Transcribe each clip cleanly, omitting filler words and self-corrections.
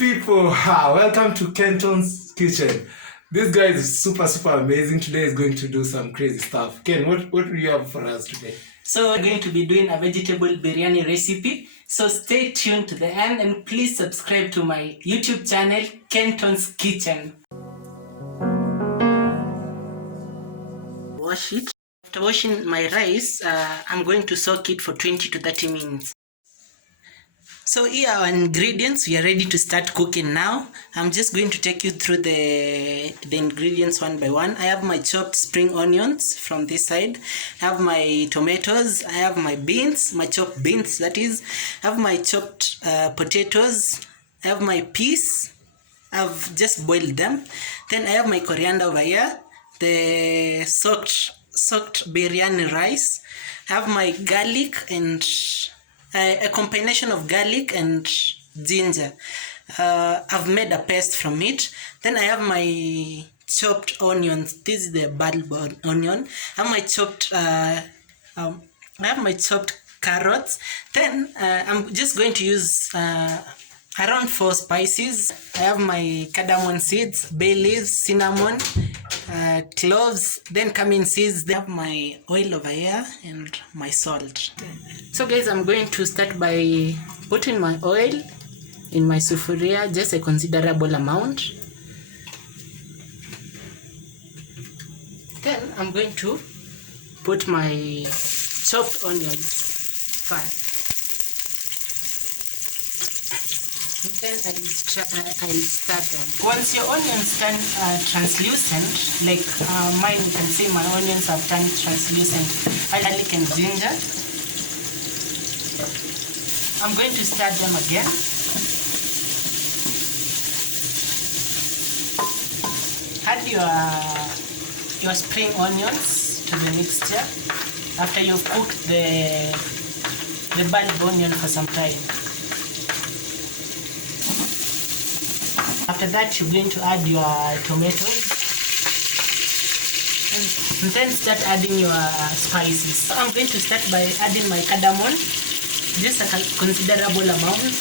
people, welcome to Kenton's kitchen. This guy is super amazing. Today is going to do some crazy stuff. Ken, what do you have for us today? So we're going to be doing a vegetable biryani recipe. So stay tuned to the end and please subscribe to my YouTube channel, Kenton's Kitchen. Wash it. After washing my rice, I'm going to soak it for 20 to 30 minutes. So here are our ingredients. We are ready to start cooking now. I'm just going to take you through the ingredients one by one. I have my chopped spring onions from this side. I have my tomatoes. I have my beans, my chopped beans that is. I have my chopped potatoes. I have my peas. I've just boiled them. Then I have my coriander over here. The soaked biryani rice. I have my garlic and a combination of garlic and ginger. I've made a paste from it. Then I have my chopped onions. This is the bulb onion. I have my chopped carrots. Then I'm just going to use around 4 spices. I have my cardamom seeds, bay leaves, cinnamon, cloves, then cumin seeds. They have my oil over here and my salt. So guys, I'm going to start by putting my oil in my sufuria, just a considerable amount. Then I'm going to put my chopped onions first. And then I'll start them. Once your onions turn translucent, like mine, you can see my onions have turned translucent, garlic and ginger, I'm going to stir them again. Add your spring onions to the mixture after you've cooked the bulb onion for some time. After that, you're going to add your tomatoes and then start adding your spices. So I'm going to start by adding my cardamom, just a considerable amount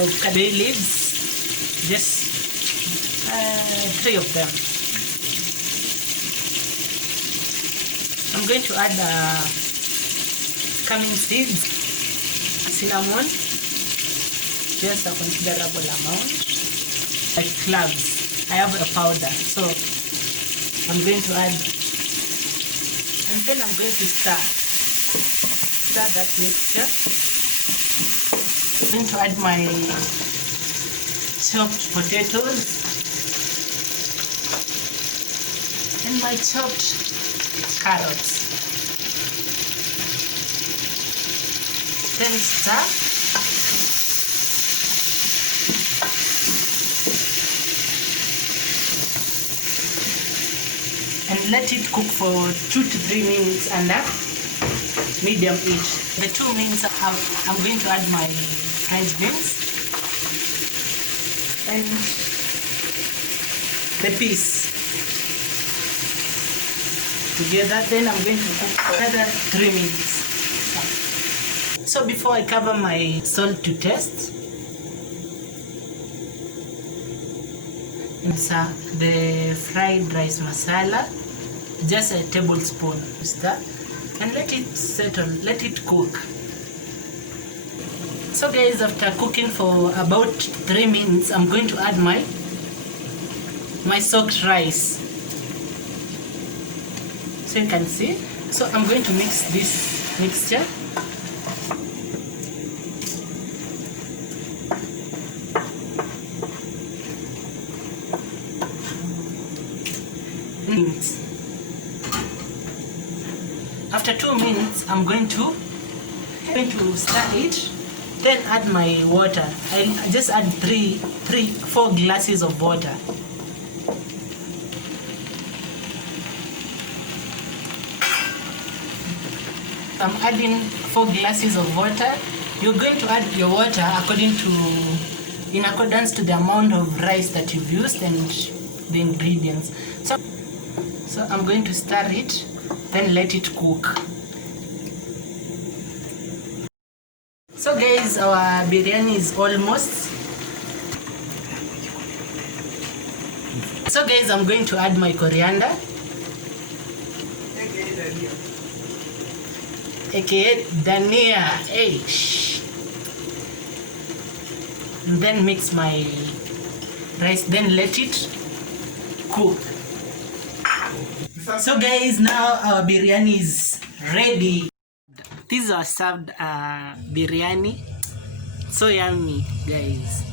of bay leaves, just 3 of them. I'm going to add cumin seeds, cinnamon, just a considerable amount. Like cloves, I have a powder, so I'm going to add, and then I'm going to stir that mixture. I'm going to add my chopped potatoes and my chopped carrots. Then stir. And let it cook for 2 to 3 minutes under medium heat. The 2 minutes I'm going to add my fried beans and the peas together. Then I'm going to cook for another 3 minutes. So before I cover my salt to taste, insert the fried rice masala, just a tablespoon, and let it settle, let it cook. So guys, after cooking for about 3 minutes, I'm going to add my soaked rice. So you can see. So I'm going to mix this mixture. After 2 minutes, I'm going to stir it, then add my water. I just add 4 glasses of water. I'm adding 4 glasses of water. You're going to add your water in accordance to the amount of rice that you've used and the ingredients. So I'm going to stir it, then let it cook. So guys, our biryani is almost So guys, I'm going to add my coriander, aka Dania. Hey. And then mix my rice, then let it cook. So guys, now our biryani is ready. These are served biryani. So yummy, guys.